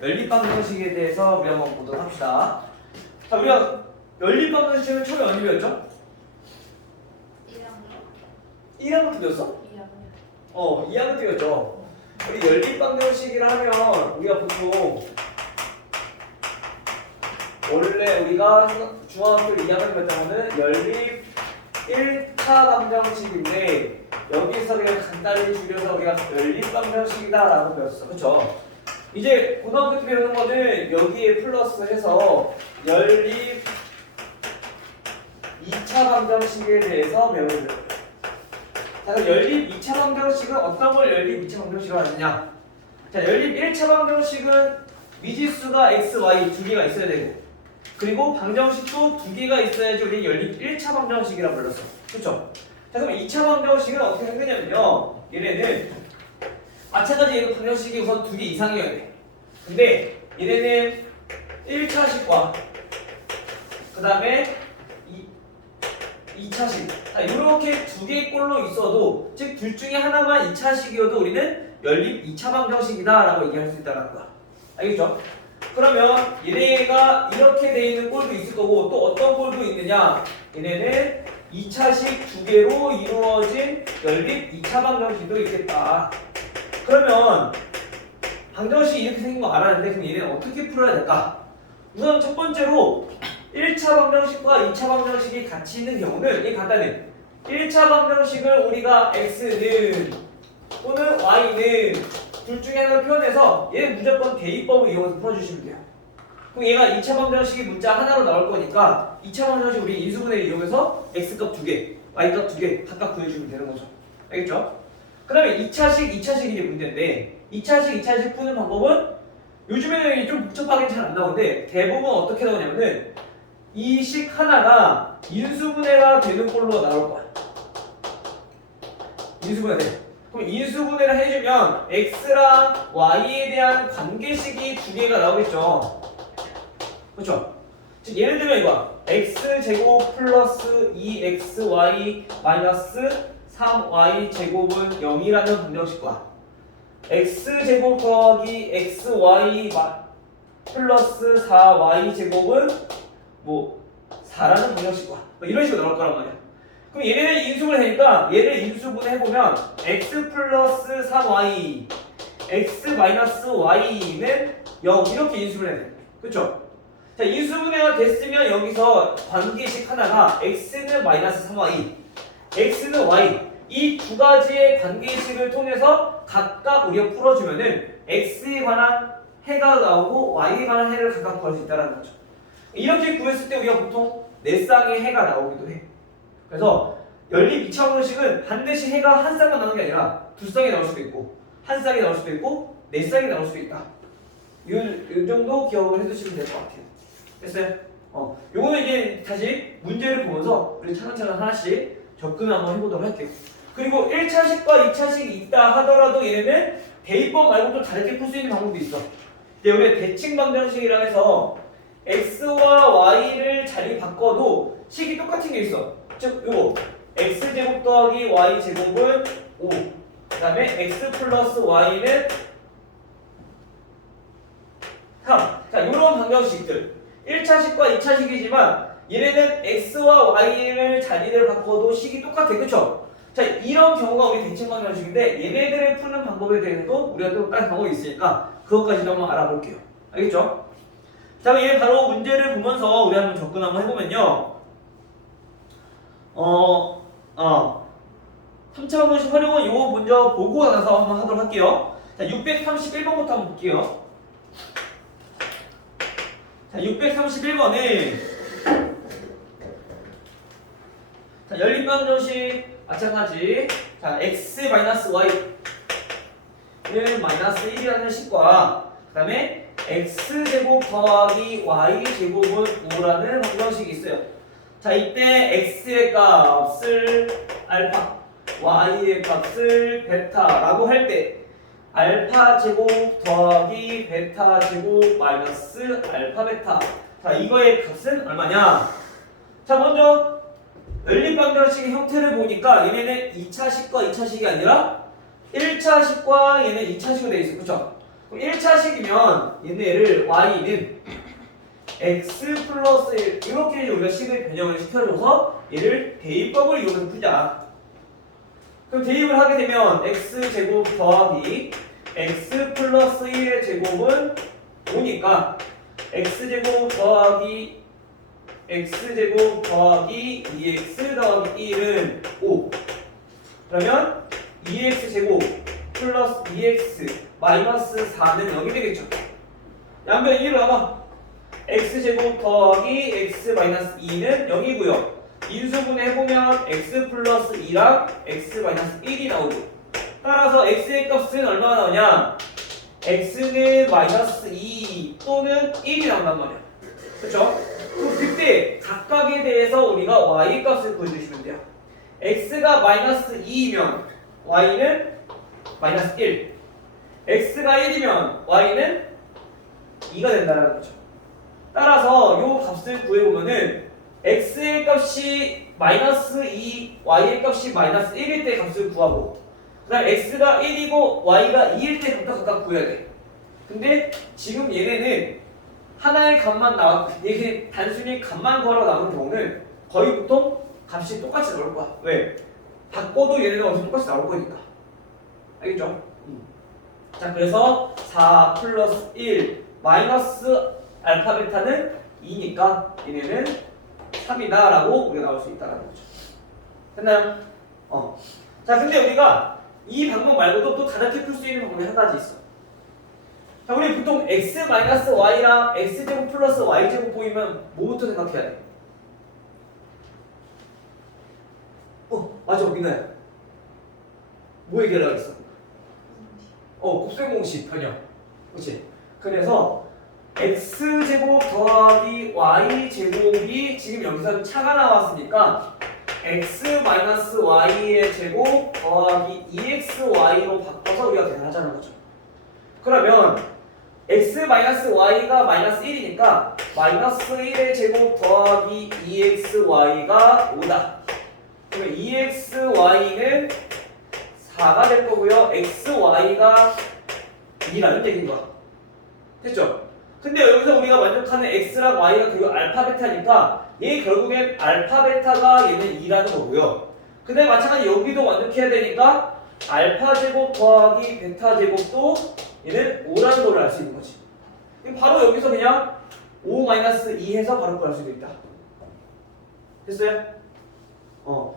연립방정식에 대해서 우리 한번 보도록 합시다. 자, 우리가 연립방정식은 처음에 어디 배웠죠? 1학년 때 배웠어? 2학년 때 배웠죠. 우리 연립방정식이라 하면 우리가 보통 원래 우리가 중학교 2학년 배웠다는 연립 1차 방정식인데 여기서 그냥 간단히 줄여서 우리가 연립방정식이다라고 배웠어. 그쵸? 이제 고등학교 때 배우는 거는 여기에 플러스 해서 연립 2차 방정식에 대해서 배우는 거예요. 자, 그럼 연립 2차 방정식은 어떤 걸 연립 2차 방정식으로 하느냐? 자, 연립 1차 방정식은 미지수가 x, y 두 개가 있어야 되고, 그리고 방정식도 두 개가 있어야지 우리 연립 1차 방정식이라 불렀어. 그쵸? 자, 그럼 2차 방정식은 어떻게 생겼냐면요. 얘네는 마찬가지 얘도 방정식이 우선 두 개 이상이어야 돼. 근데 얘네는 1차식과 그 다음에 2차식 이렇게 두 개의 꼴로 있어도 즉 둘 중에 하나만 2차식이어도 우리는 연립 2차 방정식이다 라고 얘기할 수 있다는 거야. 알겠죠? 그러면 얘네가 이렇게 돼 있는 꼴도 있을 거고 또 어떤 꼴도 있느냐, 얘네는 2차식 두 개로 이루어진 연립 2차 방정식도 있겠다. 그러면 방정식이 이렇게 생긴 거 알았는데 그럼 얘네는 어떻게 풀어야 될까? 우선 첫 번째로 1차 방정식과 2차 방정식이 같이 있는 경우는 이게 간단해. 1차 방정식을 우리가 x는 또는 y는 둘 중에 하나를 표현해서 얘는 무조건 대입법을 이용해서 풀어주시면 돼요. 그럼 얘가 2차 방정식이 문자 하나로 나올 거니까 2차 방정식 우리 인수분해를 이용해서 x값 2개, y값 2개 각각 구해주면 되는 거죠. 알겠죠? 그 다음에 2차식, 2차식이 이제 문제인데 2차식, 2차식 푸는 방법은 요즘에는 좀 복잡하게 잘 안 나오는데 대부분 어떻게 나오냐면은 이 식 하나가 인수분해가 되는 꼴로 나올 거야. 인수분해 돼. 그럼 인수분해를 해주면 x랑 y에 대한 관계식이 두 개가 나오겠죠. 그렇죠? 즉 예를 들면 이거 x제곱 플러스 2xy 마이너스 3y 제곱은 0이라는 방정식과 x제곱 더하기 xy 플러스 4y 제곱은 뭐 4라는 방정식과 뭐 이런 식으로 나올 거란 말이야. 그럼 얘네를 인수분해 되니까 얘를 인수분해 해보면 x 플러스 3y x 마이너스 y는 0 이렇게 인수분해 돼. 그쵸? 자, 인수분해가 됐으면 여기서 관계식 하나가 x는 마이너스 3y x는 y 이 두 가지의 관계식을 통해서 각각 우리가 풀어주면은 x에 관한 해가 나오고 y에 관한 해를 각각 구할 수 있다는 거죠. 이렇게 구했을 때 우리가 보통 4쌍의 해가 나오기도 해. 그래서 연립 2차 방정식은 반드시 해가 한 쌍만 나오는 게 아니라 두 쌍이 나올 수도 있고 한 쌍이 나올 수도 있고 4쌍이 나올 수도 있다. 이 정도 기억을 해두시면 될 것 같아요. 됐어요? 요거는 이제 다시 문제를 보면서 우리 차근차근 하나씩 접근 한번 해보도록 할게요. 그리고 1차식과 2차식이 있다 하더라도 얘네는 대입법 말고 또 다르게 풀 수 있는 방법도 있어. 근데 우리가 대칭 방정식이라 해서 x와 y를 자리 바꿔도 식이 똑같은 게 있어. 즉 요거 x제곱 더하기 y제곱은 5 그 다음에 x 플러스 y는 3. 자, 요런 방정식들 1차식과 2차식이지만 얘네는 x와 y를 자리를 바꿔도 식이 똑같아. 그쵸? 자, 이런 경우가 우리 대칭 방정식인데 얘네들을 푸는 방법에 대해서도 우리가 또 다른 방법이 있으니까 그것까지도 한번 알아볼게요. 알겠죠? 자, 그럼 얘 바로 문제를 보면서 우리 한번 접근 한번 해보면요. 3차 방정식 활용은 요거 먼저 보고 나서 한번 하도록 할게요. 자, 631번부터 한번 볼게요. 자, 631번은 자, 연립방정식 마찬가지. 자, x-y는 마이너스 1이라는 식과 그 다음에 x제곱 더하기 y제곱은 5라는 방정식이 있어요. 자, 이때 x의 값을 알파, y의 값을 베타라고 할 때 알파 제곱 더하기 베타 제곱 마이너스 알파 베타. 자, 이거의 값은 얼마냐? 자, 먼저 연립방정식의 형태를 보니까 얘네는 2차식과 2차식이 아니라 1차식과 얘는 2차식으로 되어 있어. 그쵸? 1차식이면 얘네를 y는 x 플러스 1 이렇게 우리가 식을 변형을 시켜줘서 얘를 대입법을 이용해서 풀자. 그럼 대입을 하게 되면 x제곱 더하기 x 플러스 1의 제곱은 5니까 x제곱 더하기 x제곱 더하기 2x 더하기 1은 5. 그러면 2x제곱 플러스 2x 마이너스 4는 0이 되겠죠. 양변 1로 나가 x제곱 더하기 x 마이너스 2는 0이고요. 인수분해 해보면 x 플러스 2랑 x 마이너스 1이 나오고, 따라서 x의 값은 얼마가 나오냐? x는 마이너스 2 또는 1이 나온단 말이야. 그쵸? 그럼 그때 각각에 대해서 우리가 y 값을 구해주시면 돼요. x가 마이너스 2이면 y는 마이너스 1, x가 1이면 y는 2가 된다는 거죠. 따라서 이 값을 구해보면은 x의 값이 마이너스 2, y의 값이 마이너스 1일 때 값을 구하고, 그 다음 x가 1이고 y가 2일 때 각각 구해야 돼. 근데 지금 얘네는 하나의 값만 나왔고, 이게 단순히 값만 구하러 남은 경우는 거의 보통 값이 똑같이 나올 거야. 왜? 바꿔도 얘네는 어디서 똑같이 나올 거니까. 알겠죠? 자, 그래서 4 플러스 1 마이너스 알파 베타는 2니까 얘네는 3이다 라고 우리가 나올 수 있다는 거죠. 됐나요? 자, 근데 우리가 이 방법 말고도 또 다르게 풀 수 있는 방법이 한 가지 있어. 자, 우리 보통 x-y랑 x제곱 플러스 y제곱 보이면 뭐부터 생각해야 돼? 맞아, 민호야. 뭐 얘기하려고 했어? 곱셈공식 변형. 그렇지? 그래서 x제곱 더하기 y제곱이 지금 여기서 차가 나왔으니까 x-y의 제곱 더하기 2xy로 바꿔서 우리가 계산하자는 거죠. 그러면 x-y가 마이너스 1이니까 마이너스 1의 제곱 더하기 2xy가 5다. 그러면 2xy는 4가 될 거고요. xy가 2라는 얘기인 거야. 됐죠? 근데 여기서 우리가 만족하는 x랑 y가 결국 알파 베타니까 얘 결국엔 알파 베타가 얘는 2라는 거고요. 근데 마찬가지 여기도 만족해야 되니까 알파 제곱 더하기 베타 제곱도 얘는 5라는 걸 알 수 있는 거지. 바로 여기서 그냥 5-2 해서 바로 구할 수도 있다. 됐어요?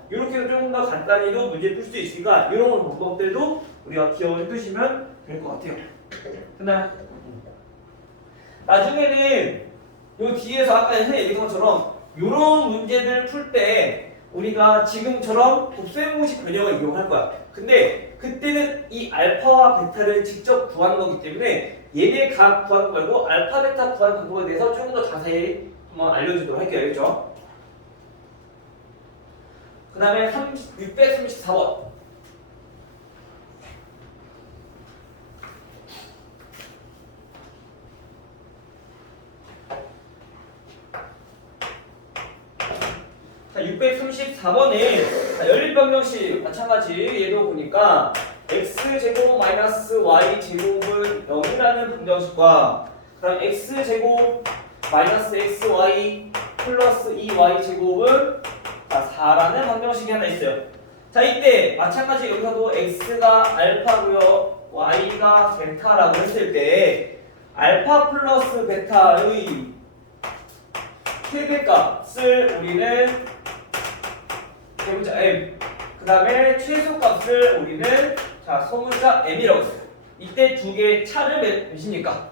이렇게 좀 더 간단히도 문제 풀 수 있으니까 이런 방법들도 우리가 기억을 해두시면 될 것 같아요. 됐나요? 나중에는 요 뒤에서 아까 선생님 얘기한 것처럼 이런 문제들 풀 때 우리가 지금처럼 곱셈공식 변형을 이용할 거야. 근데 그때는 이 알파와 베타를 직접 구하는 거기 때문에 얘네 각 구하는 거 말고 알파, 베타 구하는 방법에 대해서 조금 더 자세히 한번 알려주도록 할게요. 알겠죠? 그 다음에 634번. 자, 634번에 연립방정식 마찬가지 얘도 보니까 x제곱 마이너스 y제곱은 0이라는 방정식과 그 다음 x제곱 마이너스 xy 플러스 2y제곱은 4라는 방정식이 하나 있어요. 자, 이때 마찬가지 여기서도 x가 알파고요, y가 베타라고 했을 때 알파 플러스 베타의 최대값을 우리는 대문자 m, 그 다음에 최소값을 우리는 소문자 m이라고 써요. 이때 두 개의 차를 몇입니까?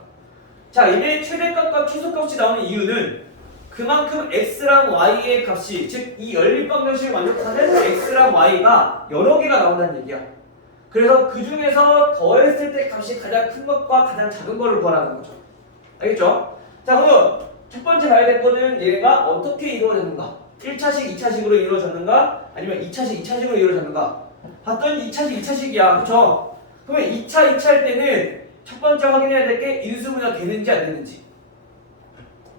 자, 얘네 최대값과 최소값이 나오는 이유는 그만큼 x랑 y의 값이, 즉 이 연립방정식을 만족하는 x랑 y가 여러 개가 나온다는 얘기야. 그래서 그 중에서 더했을 때 값이 가장 큰 것과 가장 작은 거를 구하라는 거죠. 알겠죠? 자, 그럼 첫 번째 봐야 될 거는 얘가 어떻게 이루어졌는가? 1차식, 2차식으로 이루어졌는가? 아니면 2차식, 2차식으로 이루어졌는가? 봤더니 2차식, 2차식이야. 그쵸? 그러면 2차, 2차 할 때는 첫 번째 확인해야 될 게 인수분해가 되는지 안 되는지.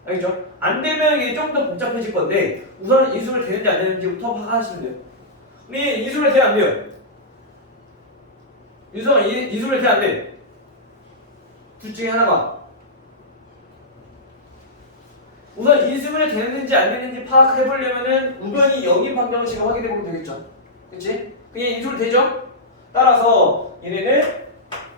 알겠죠? 안 되면 이게 좀 더 복잡해질 건데 우선은 인수분해 되는지 안 되는지부터 하시면 돼요. 우리 인수분해 되면 안 돼요. 인수분해 되면 안 돼. 둘 중에 하나가. 우선 인수분해 되는지 안 되는지 파악해보려면은 우변이 0인 방정식을 확인해보면 되겠죠. 그치? 그냥 인수분해 되죠? 따라서 얘네는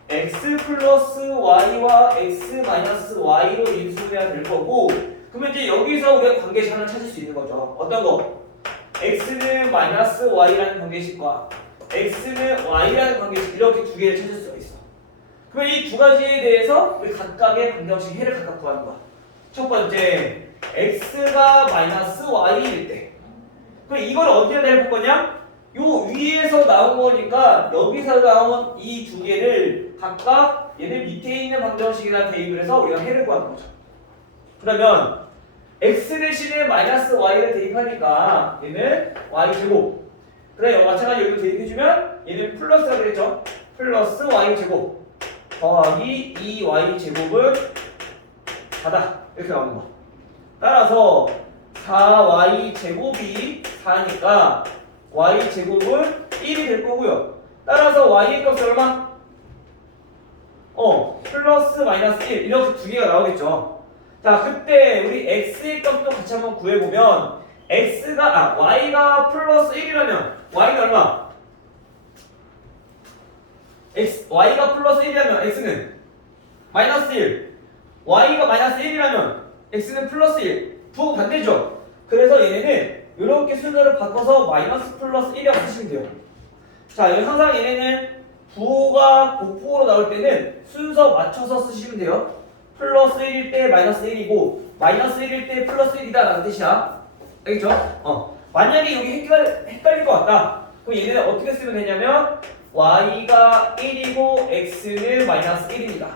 x 플러스 y와 x 마이너스 y로 인수분해가 될 거고, 그러면 이제 여기서 우리가 관계식 하나 찾을 수 있는 거죠. 어떤 거? x는 마이너스 y라는 관계식과 x는 y라는 관계식, 이렇게 두 개를 찾을 수가 있어. 그러면 이 두 가지에 대해서 우리 각각의 방정식 해를 각각 구하는 거야. 첫 번째, x가 마이너스 y일 때. 그럼 이걸 어디에다 해볼 거냐? 요 위에서 나온 거니까 여기서 나온 이 두 개를 각각 얘네 밑에 있는 방정식이나 대입을 해서 우리가 해를 구하는 거죠. 그러면 x 대신에 마이너스 y를 대입하니까 얘는 y제곱. 그래, 마찬가지로 여기도 대입해주면 얘는 플러스가 되겠죠. 플러스 y제곱 더하기 2y제곱은 4다. 이렇게 나오는 거. 따라서 4y제곱이 4니까 y제곱은 1이 될 거고요. 따라서 y의 값이 얼마? 플러스 마이너스 1 이렇게 두 개가 나오겠죠. 자, 그때 우리 x의 값도 같이 한번 구해보면 y가 플러스 1이라면 y는 얼마? y가 플러스 1이라면 x는 마이너스 1. y가 마이너스 1이라면 x는 플러스 1. 부호 반대죠. 그래서 얘네는 이렇게 순서를 바꿔서 마이너스 플러스 1이라고 쓰시면 돼요. 자, 여기 항상 얘네는 부호가 복부호로 나올 때는 순서 맞춰서 쓰시면 돼요. 플러스 1일 때 마이너스 1이고 마이너스 1일 때 플러스 1이다 라는 뜻이야. 알겠죠? 만약에 여기 헷갈릴 것 같다. 그럼 얘네는 어떻게 쓰면 되냐면 y가 1이고 x는 마이너스 1입니다.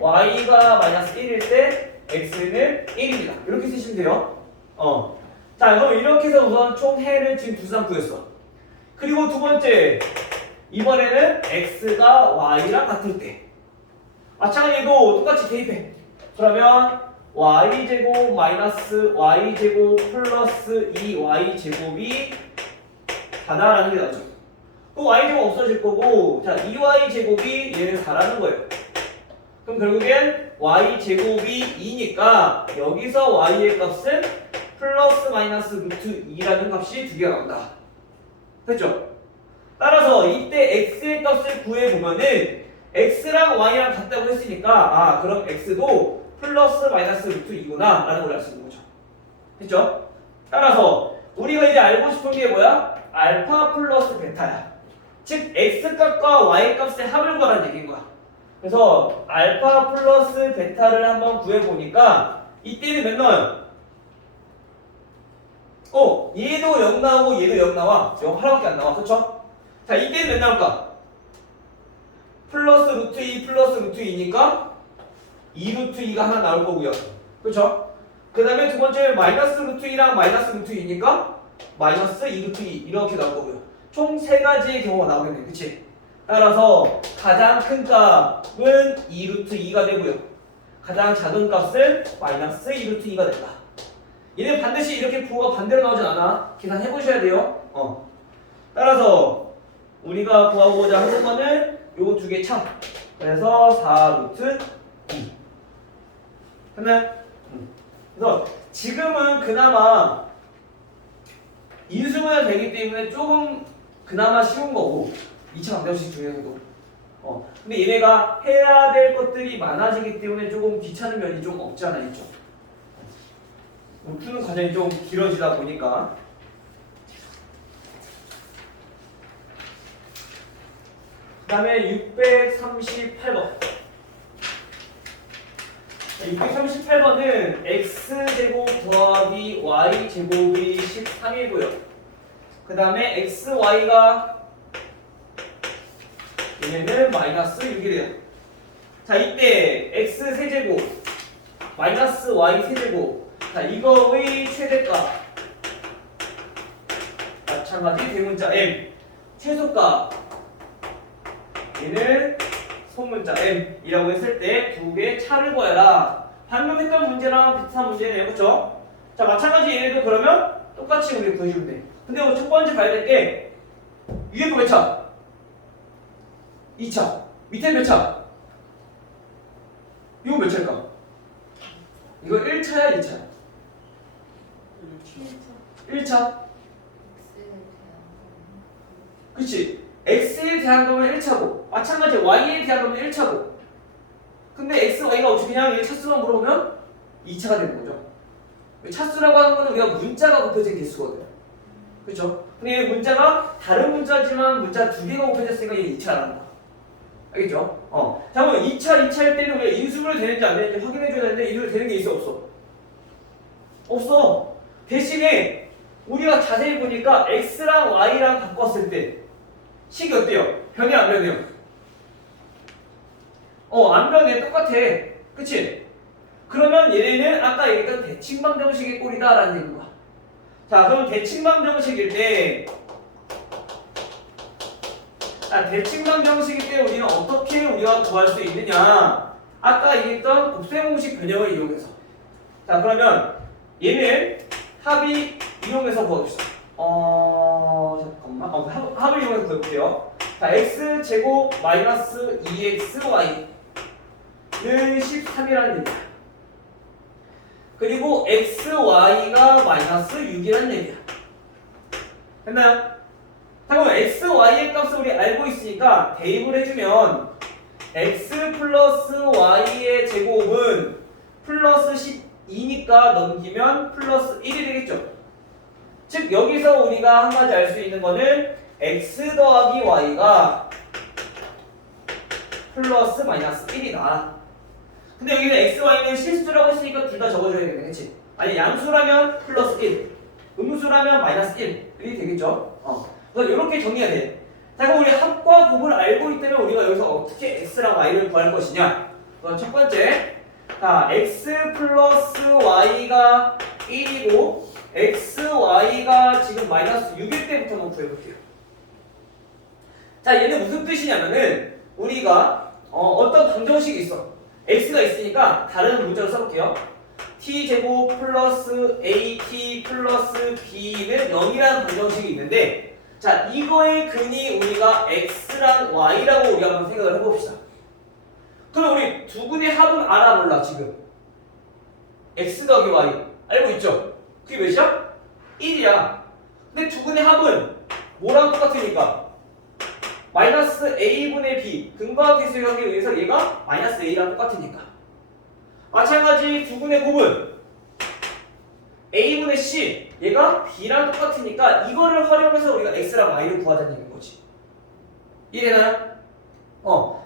y가 마이너스 1일 때 x는 1입니다. 이렇게 쓰시면 돼요. 자, 그럼 이렇게 해서 우선 총 해를 지금 두 쌍 구했어. 그리고 두 번째, 이번에는 x가 y랑 같을 때 마찬가지로 똑같이 대입해. 그러면 y제곱 마이너스 y제곱 플러스 2y제곱이 4다라는 게 나오죠. 또 y제곱 없어질 거고, 자, 2y제곱이 얘는 4라는 거예요. 그럼 결국엔 y제곱이 2니까 여기서 y의 값은 플러스 마이너스 루트 2라는 값이 두 개가 나온다. 됐죠? 따라서 이때 x의 값을 구해보면은 x랑 y랑 같다고 했으니까 그럼 x도 플러스 마이너스 루트 2구나 라는 걸 알 수 있는 거죠. 됐죠? 따라서 우리가 이제 알고 싶은 게 뭐야? 알파 플러스 베타야. 즉 x값과 y값의 합을 구하라는 얘기인 거야. 그래서 알파 플러스 베타를 한번 구해보니까 이때는 몇 나와요? 얘도 0 나오고 얘도 0 나와. 0 하나밖에 안 나와. 그쵸? 자, 이때는 몇 나올까? 플러스 루트 2 플러스 루트 2니까 2 루트 2가 하나 나올 거고요. 그쵸? 그 다음에 두 번째 마이너스 루트 2랑 마이너스 루트 2니까 마이너스 2 루트 2 이렇게 나올 거고요. 총 세 가지의 경우가 나오겠네. 그치? 따라서 가장 큰 값은 2 루트 2가 되고요. 가장 작은 값은 마이너스 2 루트 2가 된다. 얘는 반드시 이렇게 부호가 반대로 나오진 않아. 계산해 보셔야 돼요. 따라서 우리가 구하고자 하는 거는 요 두 개 참. 그래서 4 루트 2. 됐나요? 그래서 지금은 그나마 인수분해 되기 때문에 조금 그나마 쉬운 거고 2차 방정식 중에서도. 근데 얘네가 해야 될 것들이 많아지기 때문에 조금 귀찮은 면이 좀 없지 않아 있죠. 푸는 과정이 좀 길어지다 보니까. 그 다음에 638번. 638번은 x제곱 더하기 y제곱이 13이고요. 그 다음에 xy가 얘네는 마이너스 6이래요. 자, 이때 x 세제곱 마이너스 y 세제곱, 자, 이거의 최대값 마찬가지 대문자 m, 최소값 얘는 소문자 m이라고 했을 때 두 개의 차를 구해라. 방금 했던 문제랑 비슷한 문제네요. 그쵸? 자, 마찬가지 얘네도 그러면 똑같이 우리 구해주면 돼. 근데 첫 번째 봐야 될 게 위에 거 몇 차? 2차. 밑에 몇 차? 이거 몇 차일까? 이거 1차야 2차야? 1차. 그치? x에 대한 거면 1차고 마찬가지 y에 대한 거면 1차고 근데 x, y가 없이 그냥 얘 차수만 물어보면 2차가 되는 거죠. 차수라고 하는 거는 우리가 문자가 곱해진 개수거든. 그쵸? 근데 얘 문자가 다른 문자지만 문자 두 개가 곱해졌으니까 얘 2차란다. 알겠죠? 자 그러면 2차일 때는 우리가 인수분해 되는지 안 되는지 확인해줘야 되는데 인수분해 되는 게 있어 없어? 없어. 대신에 우리가 자세히 보니까 x랑 y랑 바꿨을 때 식이 어때요? 변해 안 변해요? 안 변해. 똑같아. 그치? 그러면 얘네는 아까 얘기했던 대칭방정식의 꼴이다 라는 얘기인 거야. 자 그럼 대칭방정식일 때 대칭방정식일 때 우리는 어떻게 우리가 구할 수 있느냐 아까 얘기했던 곱셈공식 변형을 이용해서 자 그러면 얘는 합이 이용해서 구합시다. 잠깐만. 합을 이용해서 구해볼게요. 자, x제곱 마이너스 2xy는 13이라는 얘기야. 그리고 xy가 마이너스 6이라는 얘기야. 됐나요? 자, 그럼 xy의 값을 우리 알고 있으니까 대입을 해주면 x 플러스 y의 제곱은 플러스 12니까 넘기면 플러스 1이 되겠죠. 즉 여기서 우리가 한 가지 알 수 있는 거는 x 더하기 y가 플러스 마이너스 1이다. 근데 여기는 x, y는 실수라고 했으니까 둘 다 적어줘야 되겠네. 그치? 아니 양수라면 플러스 1 음수라면 마이너스 1이 되겠죠. 그래서 이렇게 정리해야 돼. 자 그럼 우리 합과 곱을 알고 있다면 우리가 여기서 어떻게 x랑 y를 구할 것이냐. 그럼 첫 번째 자 x 플러스 y가 1이고 x, y가 지금 마이너스 6일 때부터 한번 구해볼게요. 자 얘는 무슨 뜻이냐면은 우리가 어떤 방정식이 있어. x가 있으니까 다른 문자로 써볼게요. t제곱 플러스 at 플러스 b는 0이라는 방정식이 있는데 자 이거의 근이 우리가 x랑 y라고 우리 한번 생각을 해봅시다. 그럼 우리 두 근의 합은 알아 몰라 지금? x 더하기 y 알고 있죠? 그게 몇이야? 1이야. 근데 두 근의 합은 뭐랑 똑같으니까? 마이너스 a분의 b 근과 계수의 관계에 의해서 얘가 마이너스 a랑 똑같으니까 마찬가지 두 근의 곱은 a분의 c 얘가 b랑 똑같으니까 이거를 활용해서 우리가 x랑 y를 구하자는 거지. 이해되나요?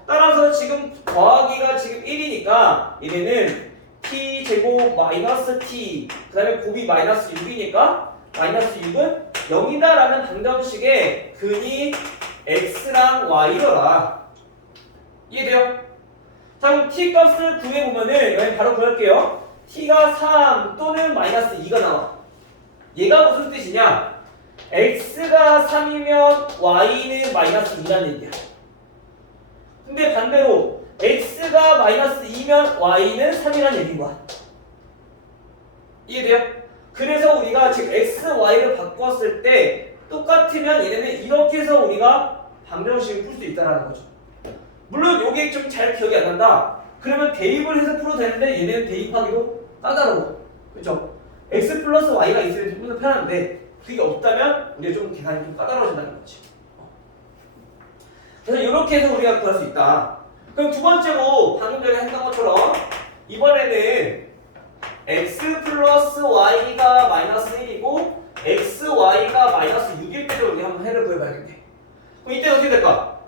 따라서 지금 더하기가 지금 1이니까 얘네는 t제곱 마이너스 t 그 다음에 곱이 마이너스 6이니까 마이너스 6은 0이다 라는 방정식의 근이 x랑 y더라. 이해돼요? 자 그럼 t 값을 구해보면은 여기 바로 구할게요. t가 3 또는 마이너스 2가 나와. 얘가 무슨 뜻이냐? x가 3이면 y는 마이너스 2라는 얘기야. 근데 반대로 x가 마이너스 2면 y는 3이라는 얘기인 거야. 이해돼요? 그래서 우리가 지금 x, y를 바꿨을 때 똑같으면 얘네는 이렇게 해서 우리가 방정식을 풀 수 있다는 거죠. 물론 이게 좀 잘 기억이 안 난다. 그러면 대입을 해서 풀어도 되는데 얘네는 대입하기도 까다로워. 그렇죠? x 플러스 y가 있으면 좀 더 편한데 그게 없다면 우리가 좀 계산이 좀 까다로워진다는 거지. 그래서 이렇게 해서 우리가 구할 수 있다. 그럼 두 번째로 방금 전에 했던 것처럼 이번에는 x 플러스 y가 마이너스 1이고 x, y가 마이너스 6일 때를 우리 한번 해를 구해봐야겠네. 그럼 이때 어떻게 될까?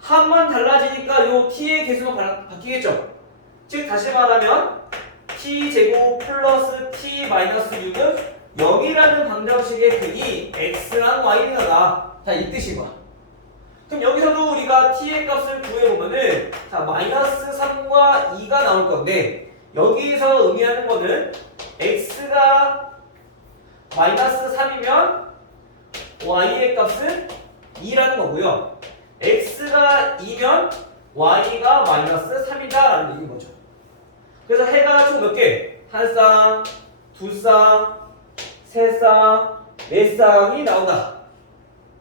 합만 달라지니까 요 t의 개수만 바뀌겠죠? 즉 다시 말하면 t제곱 플러스 t 마이너스 6은 0이라는 방정식의 근이 x랑 y이다. 자, 이 뜻인 거야. 그럼 여기서도 우리가 t의 값을 구해보면은 자 마이너스 3과 2가 나올 건데 여기서 의미하는 거는 x가 마이너스 3이면 y의 값은 2라는 거고요. x가 2면 y가 마이너스 3이다 라는 얘기인 거죠. 그래서 해가 총 몇 개? 한 쌍, 두 쌍, 세 쌍, 네 쌍이 나온다.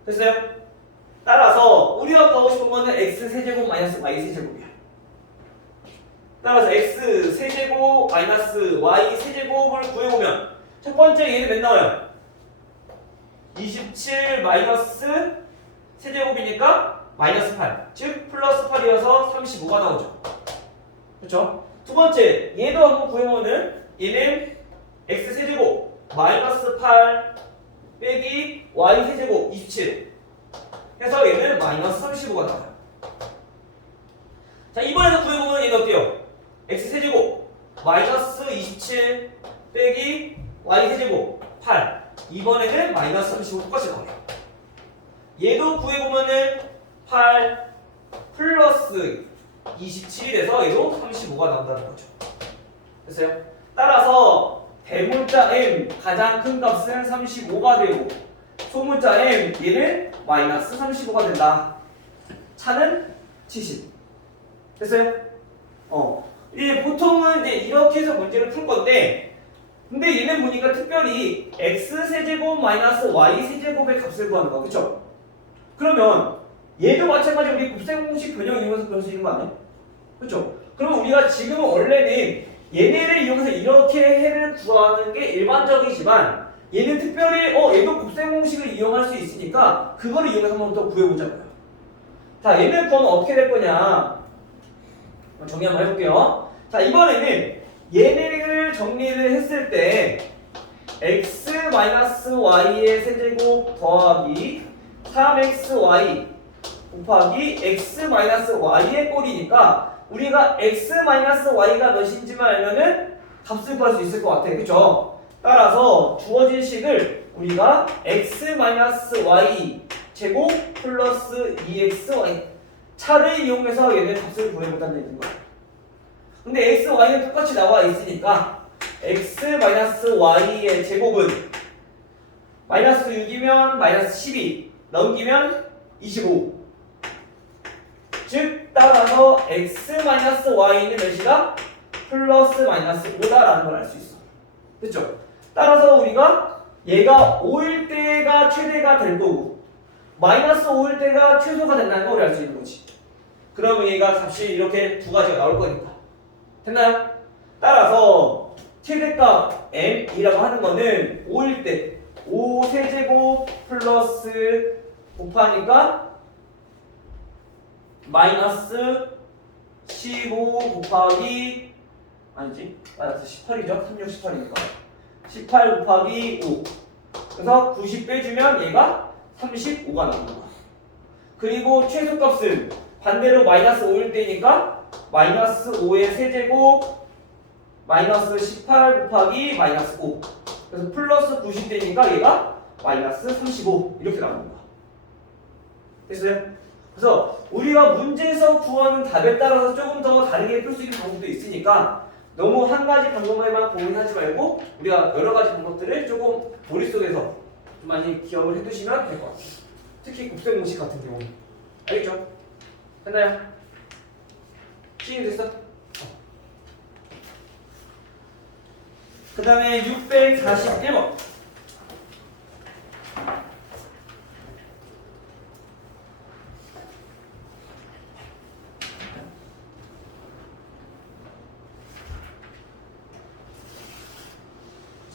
됐어요? 따라서 우리가 구하고 싶은 거는 x 세제곱 마이너스 y 세제곱이야. 따라서 x 세제곱 마이너스 y 세제곱을 구해보면 첫 번째 얘는 몇 나와요? 27 마이너스 세제곱이니까 마이너스 8. 즉 플러스 8이어서 35가 나오죠. 그렇죠? 두 번째 얘도 한번 구해보면은 얘는 x 세제곱 마이너스 8 빼기 y 세제곱 27 해서 얘는 마이너스 35가 나와요. 자, 이번에도 구해보면 얘는 어때요? x 세제곱 마이너스 27 빼기 y 세제곱 8. 이번에는 마이너스 35 똑같이 나와요. 얘도 구해보면은 8 플러스 27이 돼서 얘도 35가 나온다는 거죠. 됐어요? 따라서 대문자 m 가장 큰 값은 35가 되고 소문자 m 얘는 마이너스 35가 된다. 차는 70. 됐어요? 이제 보통은 이제 이렇게 해서 문제를 푼 건데, 근데 얘는 보니까 특별히 x 세제곱 마이너스 y 세제곱의 값을 구하는 거, 그쵸? 그러면 얘도 마찬가지로 우리 곱셈 공식 변형 이용해서 그럴 수 있는 거 아니야? 그쵸? 그러면 우리가 지금은 원래는 얘네를 이용해서 이렇게 해를 구하는 게 일반적이지만 얘는 특별히 얘도 곱셈 공식을 이용할 수 있으니까 그거를 이용해서 한번 더 구해보자고요. 자, 얘를 구하면 어떻게 될 거냐? 정리 한번 해볼게요. 자, 이번에는 얘네를 정리를 했을 때 x-y의 세제곱 더하기 3xy 곱하기 x-y의 꼴이니까 우리가 x-y가 몇인지만 알면은 값을 구할 수 있을 것 같아. 그쵸? 따라서 주어진 식을 우리가 x-y 제곱 플러스 2xy 차를 이용해서 얘네 값을 구해보자는 얘기인 거야. 근데 x, y는 똑같이 나와 있으니까 x-y의 제곱은 마이너스 6이면 마이너스 12 넘기면 25. 즉 따라서 x-y는 몇이다? 플러스 마이너스 5다라는 걸 알 수 있어. 그쵸? 따라서 우리가 얘가 5일 때가 최대가 될 거고 마이너스 5일 때가 최소가 된다는 걸 알 수 있는 거지. 그러면 얘가 값이 이렇게 두 가지가 나올 거니까. 됐나요? 따라서 최대값 m이라고 하는 거는 5일 때 5세제곱 플러스 곱하니까 마이너스 15 곱하기 아니지 마이너스 18이죠. 36, 18이니까 18 곱하기 5 그래서 90 빼주면 얘가 35가 나오는 거야. 그리고 최소값은 반대로 마이너스 5일 때니까 마이너스 5의 세제곱 마이너스 18 곱하기 마이너스 5 그래서 플러스 90 되니까 얘가 마이너스 35 이렇게 나오는 거야. 됐어요? 그래서 우리가 문제에서 구하는 답에 따라서 조금 더 다르게 풀 수 있는 방법도 있으니까 너무 한 가지 방법에만 고민하지 말고 우리가 여러 가지 방법들을 조금 머릿속에서 좀 많이 기억을 해두시면 될 것 같아요. 특히 곱셈 공식 같은 경우는. 알겠죠? 됐나요? 시인이 됐어? 그 다음에 641번.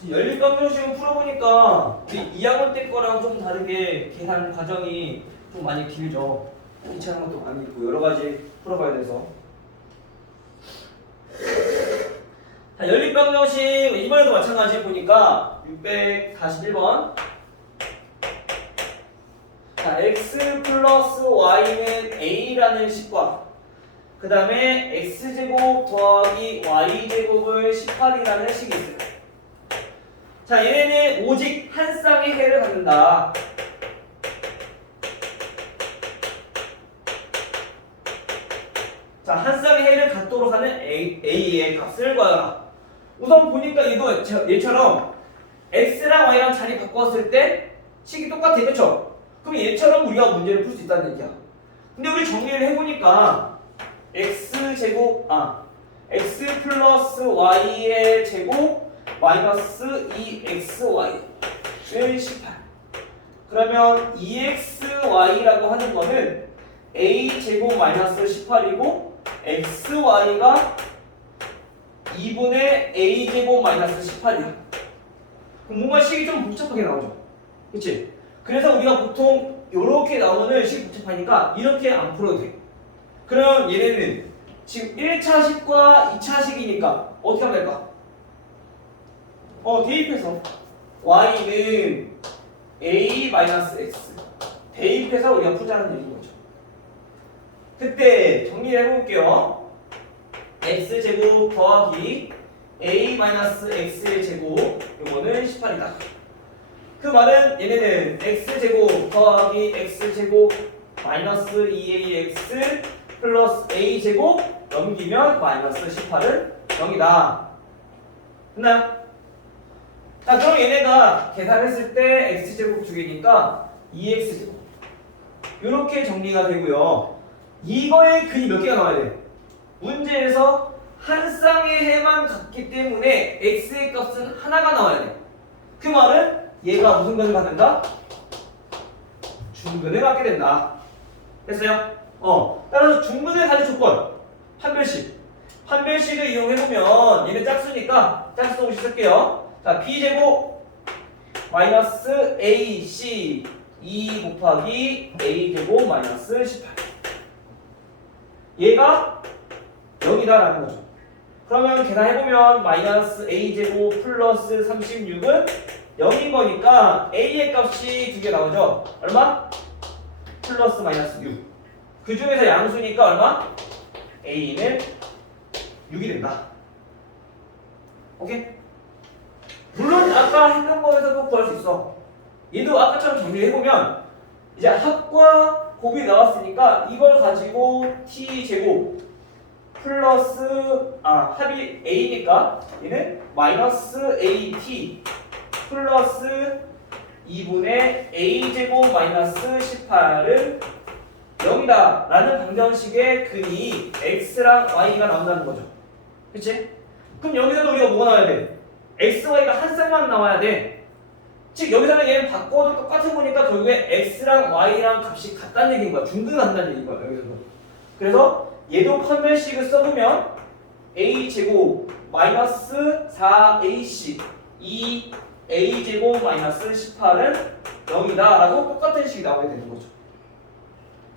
연립방정식을 풀어보니까 우리 2학년 때 거랑 좀 다르게 계산 과정이 좀 많이 길죠. 귀찮은 것도 많이 있고 여러 가지 풀어봐야 돼서. 자, 연립방정식 이번에도 마찬가지 보니까 641번. 자, x 플러스 y는 a라는 식과 그 다음에 x제곱 더하기 y제곱을 18이라는 식이 있어요. 자, 얘네는 오직 한 쌍의 해를 갖는다. 자, 한 쌍의 해를 갖도록 하는 a의 값을 구하라. 우선 보니까 이거 얘처럼 x랑 y랑 자리 바꿨을 때 식이 똑같아, 그쵸? 그럼 얘처럼 우리가 문제를 풀 수 있다는 얘기야. 근데 우리 정리를 해보니까 x 플러스 y의 제곱 마이너스 2xy를 18. 그러면 2xy라고 하는 거는 a 제곱 마이너스 18이고 xy가 2분의 a제곱 마이너스 18이야. 그럼 뭔가 식이 좀 복잡하게 나오죠. 그치? 그래서 우리가 보통 이렇게 나오면은 식 복잡하니까 이렇게 안 풀어도 돼. 그럼 얘네는 지금 1차 식과 2차 식이니까 어떻게 하면 될까? 대입해서 y는 a-x 대입해서 우리가 풀자는 얘기인 거죠. 그때 정리를 해볼게요. x제곱 더하기 a-x의 제곱 요거는 18이다. 그 말은 얘네는 x제곱 더하기 x제곱 마이너스 2ax 플러스 a제곱 넘기면 마이너스 18은 0이다. 됐나요? 자, 그럼 얘네가 계산했을 때 x제곱 두 개니까 2x제곱 이렇게 정리가 되고요. 이거의 근이 몇 개가 나와야 돼? 문제에서 한 쌍의 해만 같기 때문에 x의 값은 하나가 나와야 돼. 그 말은 얘가 무슨 근을 갖는다? 중근을 갖게 된다. 됐어요? 따라서 중근을 가질 조건 판별식. 판별식을 이용해보면 얘는 짝수니까 짝수 공식 쓸게요. 자, b제곱 마이너스 ac 2 곱하기 a제곱 마이너스 18 얘가 0이다라는 거죠. 그러면 계산해보면 마이너스 a제곱 플러스 36은 0인 거니까 a의 값이 두 개 나오죠. 얼마? 플러스 마이너스 6. 그 중에서 양수니까 얼마? a는 6이 된다. 오케이? 물론 아까 했던 거에서도 구할 수 있어. 얘도 아까처럼 정리해보면 이제 합과 곱이 나왔으니까 이걸 가지고 t제곱 플러스 합이 a니까 얘는 마이너스 at 플러스 2분의 a제곱 마이너스 18은 0이다 라는 방정식의 근이 x랑 y가 나온다는 거죠. 그치? 그럼 여기서도 우리가 뭐가 나와야 돼? x, y가 한 쌍만 나와야 돼. 즉 여기서는 얘는 바꿔도 똑같은 거니까 결국에 x랑 y랑 값이 같다는 얘기인 거야. 중근을 한다는 얘기인 거야 여기서도. 그래서 얘도 판별식을 써보면 a제곱 마이너스 4ac 2a제곱 마이너스 18은 0이다 라고 똑같은 식이 나오게 되는 거죠.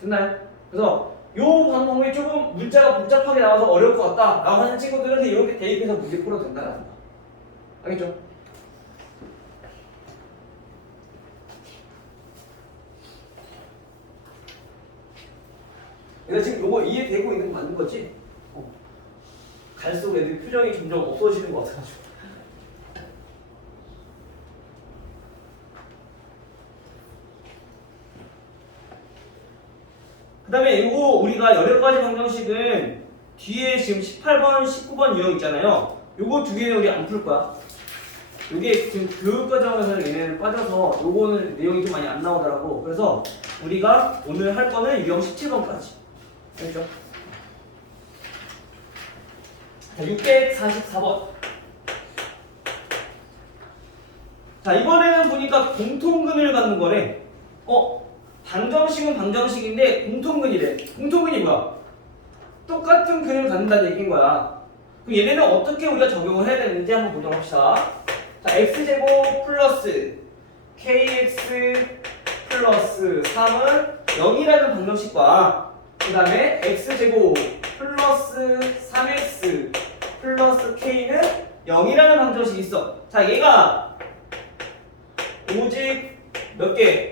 됐나요? 그래서 요 방법이 조금 문자가 복잡하게 나와서 어려울 것 같다 라고 하는 친구들은 이렇게 대입해서 문제 풀어도 된다는 거. 알겠죠? 내가 지금 요거 이해되고 있는 거 맞는 거지? 갈수록 애들 표정이 점점 없어지는 것 같아가지고. 그 다음에 요거 우리가 여러 가지 방정식은 뒤에 지금 18번, 19번 유형 있잖아요. 요거 두 개는 우리 안 풀 거야. 요게 지금 교육과정에서 얘네는 빠져서 요거는 내용이 좀 많이 안 나오더라고. 그래서 우리가 오늘 할 거는 유형 17번까지. 됐죠? 자, 644번. 자, 이번에는 보니까 공통근을 갖는 거래. 방정식은 방정식인데 공통근이래. 공통근이 뭐야? 똑같은 근을 갖는다는 얘기인 거야. 그럼 얘네는 어떻게 우리가 적용을 해야 되는지 한번 보도록 합시다. 자, x제곱 플러스 kx 플러스 3은 0이라는 방정식과 그 다음에 x제곱 플러스 3x 플러스 k는 0이라는 방정식이 있어. 자, 얘가 오직 몇 개?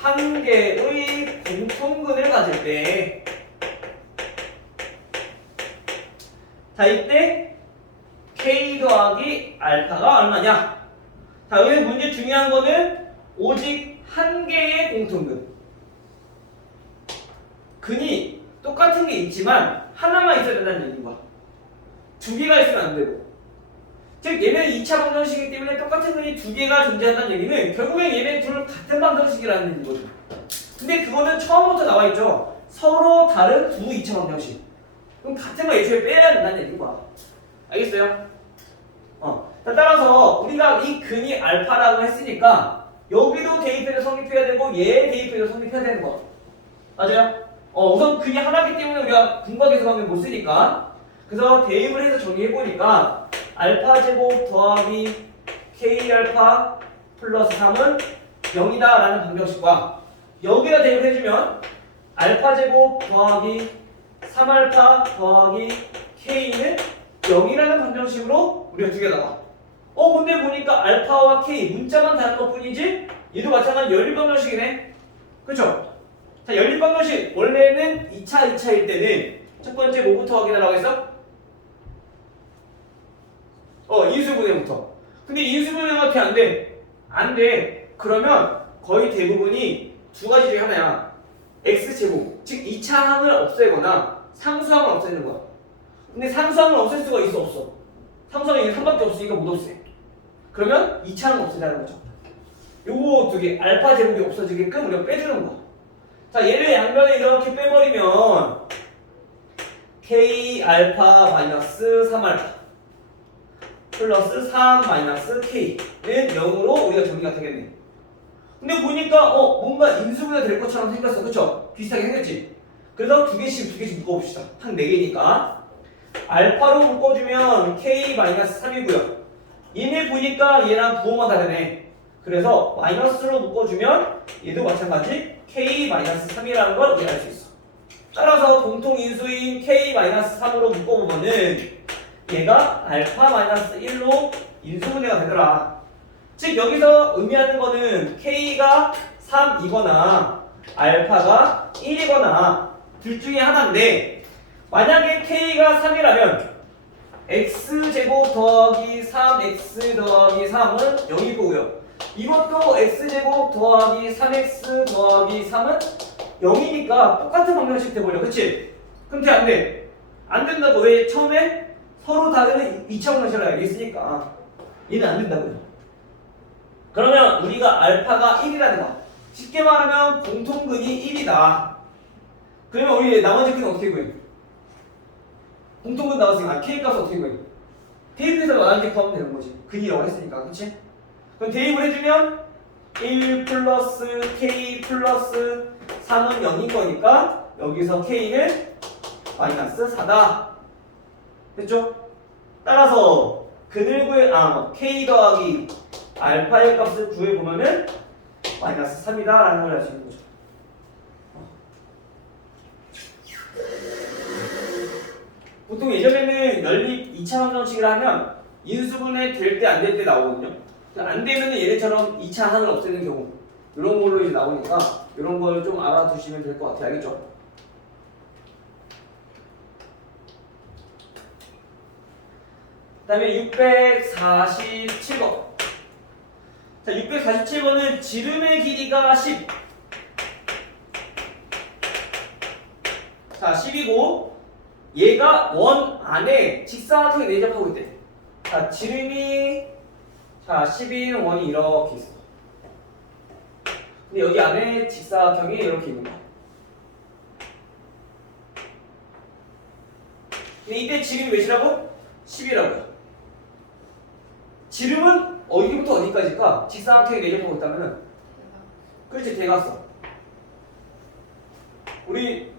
한 개의 공통근을 가질 때, 자, 이때 k 더하기 알파가 얼마냐? 자, 여기 문제 중요한 거는 오직 한 개의 공통근. 근이 똑같은 게 있지만 하나만 있어야 된다는 얘기인 거야. 두 개가 있으면 안 되고. 즉 얘는 2차 방정식이기 때문에 똑같은 근이 두 개가 존재한다는 얘기는 결국엔 얘네 둘 같은 방정식이라는 얘기거든. 근데 그거는 처음부터 나와 있죠. 서로 다른 두 2차 방정식. 그럼 같은 거 애초에 빼야 된다는 얘기인 거야. 알겠어요? 따라서 우리가 이 근이 알파라고 했으니까 여기도 대입해도 성립해야 되고 얘 대입해도 성립해야 되는 거. 맞아요? 우선 근이 하나이기 때문에 우리가 분과 계수하면 못 쓰니까. 그래서 대입을 해서 정리해보니까 알파 제곱 더하기 k 알파 플러스 3은 0이다 라는 방정식과 여기다 대입을 해주면 알파 제곱 더하기 3알파 더하기 k는 0이라는 방정식으로 우리가 두 개 나와. 근데 보니까 알파와 k 문자만 다른 것 뿐이지 얘도 마찬가지 연립방정식이네. 그쵸? 자, 연립방정식 원래는 2차일 때는 첫 번째 뭐부터 확인하라고 했어? 인수분해부터. 근데 인수분해가 안 돼. 안 돼. 그러면 거의 대부분이 두 가지 중에 하나야. x제곱, 즉 2차 항을 없애거나 상수항을 없애는 거야. 근데 상수항을 없앨 수가 있어 없어? 상수항이 3밖에 없으니까 못 없애. 그러면 2차 항을 없애자는 거죠. 요거 두 개, 알파 제곱이 없어지게끔 우리가 빼주는 거야. 자, 얘를 양변에 이렇게 빼버리면 k 알파 마이너스 3알파 플러스 3 마이너스 k는 0으로 우리가 정리가 되겠네. 근데 보니까 뭔가 인수분해 될 것처럼 생겼어. 그쵸? 비슷하게 생겼지? 그래서 두 개씩 묶어봅시다. 한 4개니까 알파로 묶어주면 k 마이너스 3이고요. 얘네 보니까 얘랑 부호가 다르네. 그래서 마이너스로 묶어주면 얘도 마찬가지 k 마이너스 3이라는 걸 우리가 알 수 있어. 따라서 공통 인수인 k 마이너스 3으로 묶어보면은 얘가 알파 마이너스 1로 인수분해가 되더라. 즉 여기서 의미하는 거는 k가 3이거나 알파가 1이거나 둘 중에 하나인데 만약에 k가 3이라면 x제곱 더하기 3x 더하기 3은 0이고요. 이것도 x제곱 더하기 3x 더하기 3은 0이니까 똑같은 방정식 돼버려. 그치? 근데 안 돼. 안 된다고. 왜? 처음에 서로 다른 2차 방정식을 알겠으니까 얘는 안 된다고요. 그러면 우리가 알파가 1이라는 거, 쉽게 말하면 공통근이 1이다. 그러면 우리 나머지 근은 어떻게 구해? 공통근 나왔으니까 k 값을 어떻게 구해? 대입해서 나머지 구하면 되는 거지. 근이라고 했으니까. 그치? 그럼 대입을 해주면 1 플러스 k 플러스 3은 0인 거니까 여기서 k는 마이너스 4다. 됐죠? 따라서 근을 k 더하기 알파의 값을 구해보면은 마이너스 3이다 라는 걸 알 수 있는 거죠. 보통 예전에는 연립 2차 방정식을 하면 인수분해 될 때 안 될 때 나오거든요. 안 되면 얘네처럼 2차 항을 없애는 경우 이런 걸로 이제 나오니까 이런 걸 좀 알아두시면 될 것 같아요. 알겠죠? 그 다음에 647번. 자, 647번은 지름의 길이가 10. 자, 10이고 얘가 원 안에 직사각형에 내접하고 있대. 자, 지름이 10인 원이 이렇게 있어. 근데 여기 안에 직사각형이 이렇게 있는 거야. 근데 이때 지름이 몇이라고? 10이라고요. 지름은 어디부터 어디까지일까? 직사각형에 내접하고 있다면은 그렇지, 대각선. 우리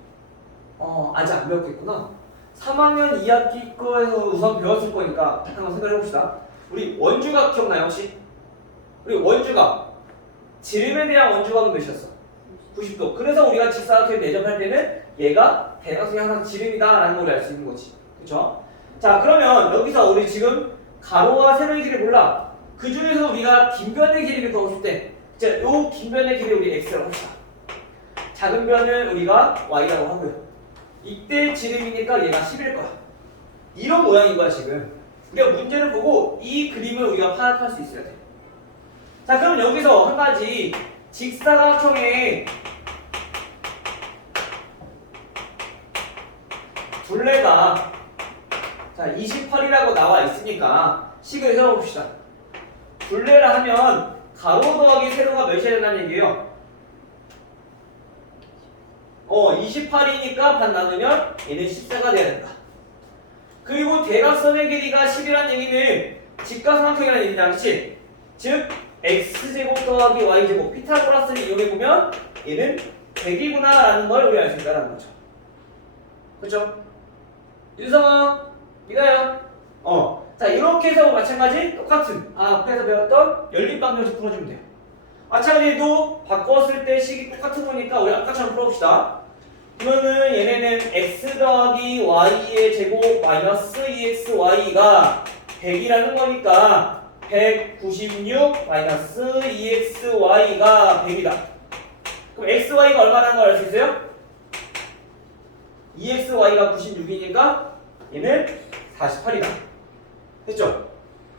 아직 안 배웠겠구나. 3학년 2학기 거에서 우선 배웠을 거니까 한번 생각해 봅시다. 우리 원주각 기억나요 혹시? 우리 원주각 지름에 대한 원주각은 몇이었어? 90도. 그래서 우리가 직사각형에 내접할 때는 얘가 대각선이 항상 지름이다라는 걸 알 수 있는 거지. 그렇죠? 자, 그러면 여기서 우리 지금 가로와 세로의 길이 몰라. 그 중에서 우리가 긴 변의 길이를 구하고 때, 자, 요 긴 변의 길이 우리 x라고 합시다. 작은 변은 우리가 y라고 하고요. 이때 지름이니까 얘가 10일 거야. 이런 모양인 거야 지금. 우리가 문제를 보고 이 그림을 우리가 파악할 수 있어야 돼. 자, 그럼 여기서 한 가지 직사각형의 둘레가 28이라고 나와 있으니까 식을 세워봅시다. 둘레라 하면 가로 더하기 세로가 몇이야 된다는 얘기예요? 28이니까 반 나누면 얘는 14가 돼야 된다. 그리고 대각선의 길이가 10이라는 얘기는 직각삼각형이라는 얘기잖아. 그치? 즉 x제곱 더하기 y제곱 피타고라스를 이용해보면 얘는 100이구나 라는 걸 우리 알 수 있다는 거죠. 그쵸? 윤성아 이거요. 자 이렇게 해서 마찬가지 똑같은 앞에서 배웠던 연립방정식 풀어주면 돼요. 마찬가지로 바꿨을 때 식이 똑같은 거니까 우리 아까처럼 풀어봅시다. 그러면은 얘네는 x 더하기 y의 제곱 마이너스 2xy가 100이라는 거니까 196 마이너스 2xy가 100이다. 그럼 xy가 얼마라는 걸 알 수 있어요? 2xy가 96이니까 얘는 48이다. 됐죠?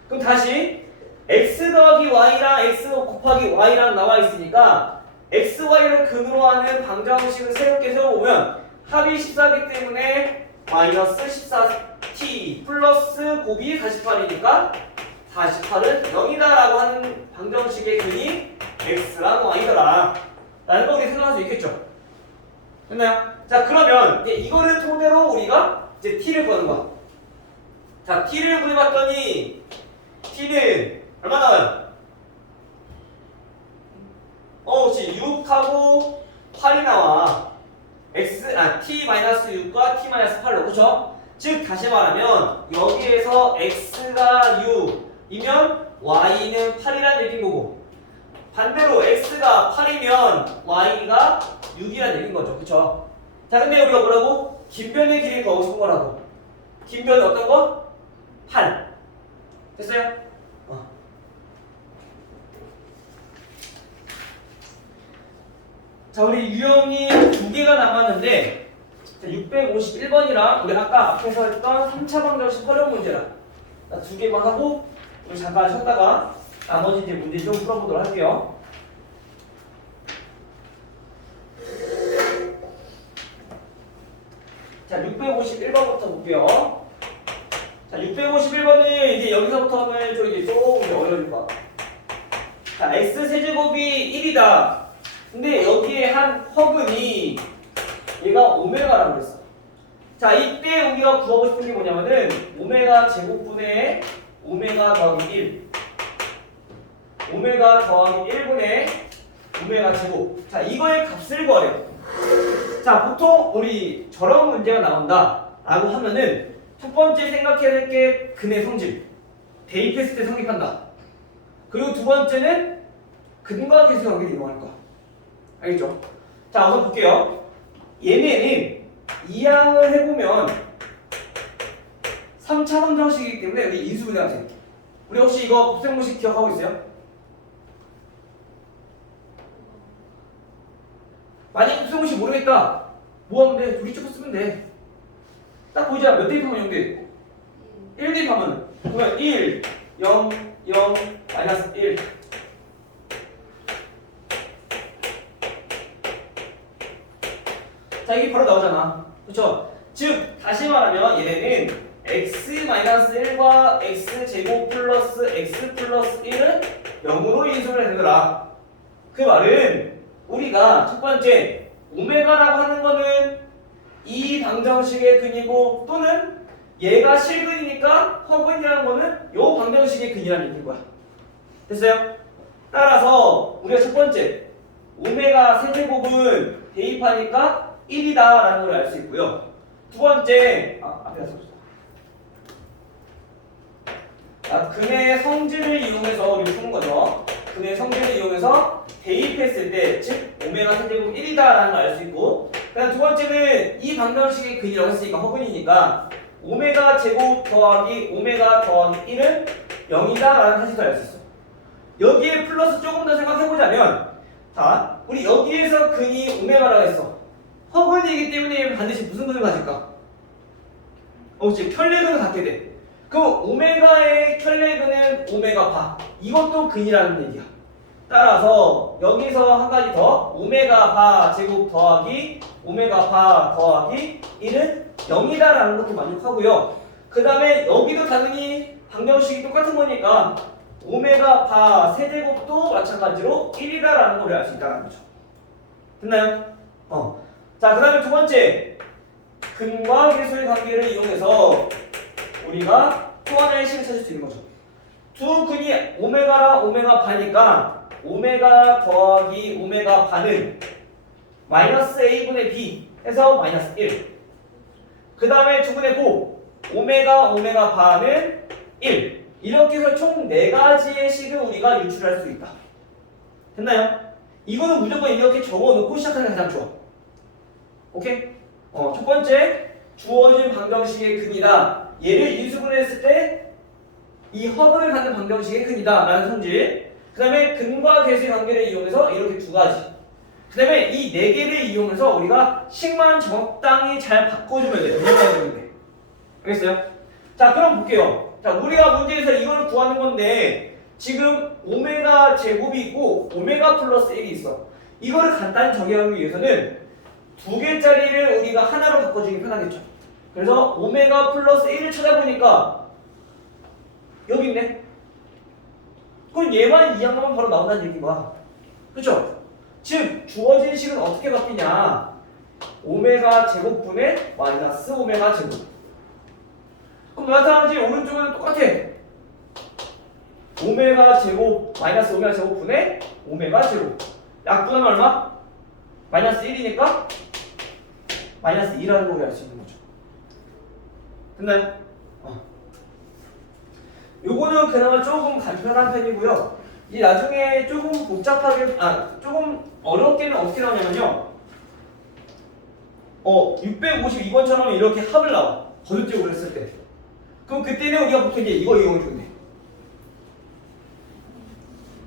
그럼 다시 x 더하기 y랑 x 곱하기 y랑 나와 있으니까 x, y를 근으로 하는 방정식을 새롭게 세워보면 합이 14이기 때문에 마이너스 14t 플러스 곱이 48이니까 48은 0이다 라고 하는 방정식의 근이 x랑 y더라 라는 거 우리 생각할 수 있겠죠? 됐나요? 자 그러면 이제 이거를 토대로 우리가 이제 t를 구하는 거야. 자 t를 구해봤더니 t는 얼마 나와요? 그렇지 6하고 8이 나와. t-6과 t-8로 그렇죠? 즉 다시 말하면 여기에서 x가 6이면 y는 8이라는 얘기인 거고 반대로 x가 8이면 y가 6이라는 얘기인 거죠. 그렇죠? 자 근데 우리가 뭐라고? 긴 변의 길이를 구하고 싶은 거라고. 긴 변은 어떤 거? 8 됐어요? 자 우리 유형이 두 개가 남았는데 651번이랑 우리 아까 앞에서 했던 3차 방정식 활용 문제라 두 개만 하고 우리 잠깐 쉬었다가 나머지 이제 문제 좀 풀어보도록 할게요. 자 651번부터 볼게요. 자 651번은 이제 여기서부터는 좀 이제 조금 어려울 거야. 자 x세제곱이 1이다. 근데 여기에 한 허근이 얘가 오메가라고 그랬어. 자 이때 우리가 구하고 싶은 게 뭐냐면은 오메가 제곱분의 오메가 더하기 1 오메가 더하기 1분의 오메가 제곱. 자 이거의 값을 구하래요. 자 보통 우리 저런 문제가 나온다 라고 하면은 첫 번째 생각해야 될 게 근의 성질 대입했을 때 성립한다. 그리고 두 번째는 근과 계수 관계를 이용할 거야. 알겠죠? 자 우선 볼게요. 얘네는 이항을 해보면 3차 방정식이기 때문에 우리 인수분해가 돼. 우리 혹시 이거 곱셈공식 기억하고 있어요? 만약 곱셈공식 모르겠다 뭐 하면 돼? 둘이 쪼고 쓰면 돼. 딱 보이잖아. 몇 대입하면 0대? 1 대입하면 그러면 1, 0, 0, 마이너스 1 자 이게 바로 나오잖아. 그쵸? 즉 다시 말하면 얘네는 x-1과 x제곱 플러스 x 플러스 1을 0으로 인수를 해주더라. 그 말은 우리가 첫 번째 오메가라고 하는 거는 이 방정식의 근이고 또는 얘가 실근이니까 허근이라는 거는 요 방정식의 근이라는 얘기인 거야. 됐어요? 따라서 우리가 첫 번째 오메가 세제곱은 대입하니까 1이다 라는 걸 알 수 있고요. 두 번째 앞에 가서 근의 성질을 이용해서 우리 푸는 거죠. 근의 성질을 이용해서 대입했을 때 즉 오메가 세제곱 1이다 라는 걸 알 수 있고 그다음 두 번째는 이 방정식의 근이라고 했으니까 허근이니까 오메가 제곱 더하기 오메가 더하기 1은 0이다 라는 사실도 알 수 있어. 여기에 플러스 조금 더 생각해보자면 자 우리 여기에서 근이 오메가라고 했어. 허근이기 때문에 반드시 무슨 근을 가질까? 그렇지 켤레근을 갖게 돼. 그럼 오메가의 켤레근은 오메가 바 이것도 근이라는 얘기야. 따라서 여기서 한 가지 더 오메가 바 제곱 더하기 오메가 바 더하기 1은 0이다 라는 것도 만족하고요. 그 다음에 여기도 당연히 방정식이 똑같은 거니까 오메가 바 세제곱도 마찬가지로 1이다 라는 걸 알 수 있다는 거죠. 됐나요? 자, 그 다음에 두 번째 근과 계수의 관계를 이용해서 우리가 또 하나의 식을 찾을 수 있는 거죠. 두 근이 오메가랑 오메가 바니까 오메가 더하기 오메가 바는 마이너스 a분의 b 해서 마이너스 1. 그 다음에 두 근의 곱 오메가 오메가 바는 1. 이렇게 해서 총 4가지의 식을 우리가 유출할 수 있다. 됐나요? 이거는 무조건 이렇게 적어놓고 시작하는 게 가장 좋아. 오케이? 첫 번째, 주어진 방정식의 근이다. 얘를 인수분해했을 때 이 허근을 갖는 방정식의 근이다 라는 성질. 그 다음에 근과 계수의 관계를 이용해서 이렇게 2가지. 그 다음에 이 4개를 이용해서 우리가 식만 적당히 잘 바꿔주면 돼. 바꿔주면 돼. 알겠어요? 자, 그럼 볼게요. 자, 우리가 문제에서 이걸 구하는 건데 지금 오메가 제곱이 있고 오메가 플러스 1이 있어. 이거를 간단히 정의하기 위해서는 2개짜리를 우리가 하나로 바꿔주기 편하겠죠. 그래서 오메가 플러스 1을 찾아보니까 여기 있네. 그럼 얘만 이 양만 바로 나온다는 얘기인 거야. 그쵸? 즉 주어진 식은 어떻게 바뀌냐, 오메가 제곱분의 마이너스 오메가 제곱. 그럼 마찬가지 오른쪽은 똑같아. 오메가 제곱 마이너스 오메가 제곱분의 오메가 제곱. 약분하면 얼마? 마이너스 1이니까 마이너스 2라는 걸 알 수 있는 거죠. 됐나요? 요거는 그나마 조금 간편한 편이고요. 이 나중에 조금 복잡하게, 조금 어렵게는 어떻게 나오냐면요. 652번처럼 이렇게 합을 나와. 거듭제곱을 했을 때. 그럼 그때는 우리가 보통 이제 이거 이용해주면 돼.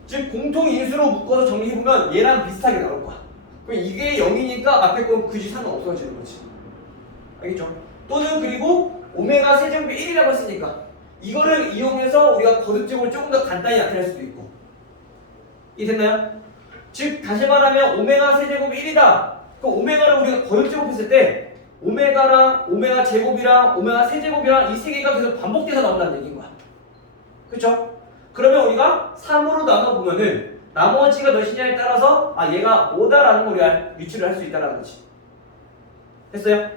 즉, 공통 인수로 묶어서 정리해보면 얘랑 비슷하게 나올 거야. 그럼 이게 0이니까 앞에 건 굳이 상관없어지는 거지. 알겠죠? 또는 그리고 오메가 세제곱이 1이라고 했으니까 이거를 이용해서 우리가 거듭제곱을 조금 더 간단히 나타낼 수도 있고. 이해됐나요? 즉 다시 말하면 오메가 세제곱이 1이다. 그럼 오메가를 우리가 거듭제곱했을 때 오메가랑 오메가 제곱이랑 오메가 세제곱이랑 이 세 개가 계속 반복돼서 나온다는 얘기인 거야. 그쵸? 그러면 우리가 3으로 나눠보면은 나머지가 몇이냐에 따라서 얘가 5다라는 걸 우리가 유출을 할 수 있다는 거지. 됐어요?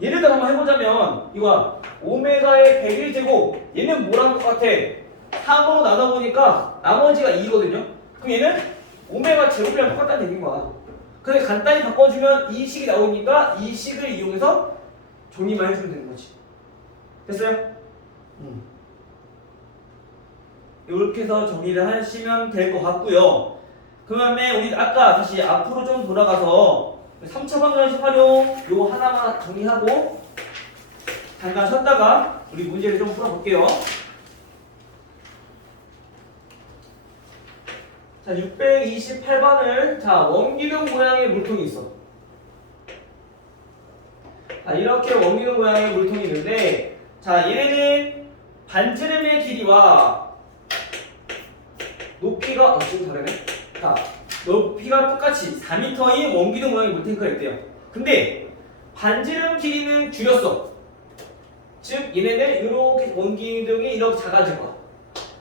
예를 들어 한번 해보자면 이거 오메가의 101제곱, 얘는 뭐랑 똑같아? 3으로 나눠보니까 나머지가 2거든요. 그럼 얘는 오메가 제곱이랑 똑같다는 얘기인 거야. 근데 간단히 바꿔주면 이 식이 나오니까 이 식을 이용해서 정리만 해주면 되는 거지. 됐어요? 이렇게 해서 정리를 하시면 될 것 같고요. 그 다음에 우리 아까 다시 앞으로 좀 돌아가서 3차 방정식 활용 요거 하나만 정리하고 잠깐 쉬었다가 우리 문제를 좀 풀어볼게요. 자, 628번을 원기둥 모양의 물통이 있어. 이렇게 원기둥 모양의 물통이 있는데, 얘네는 반지름의 길이와 높이가 지금 다르네. 높이가 똑같이 4m인 원기둥 모양의 물탱크가 있대요. 근데 반지름 길이는 줄였어. 즉 얘네는 이렇게 원기둥이 이렇게 작아질 거야.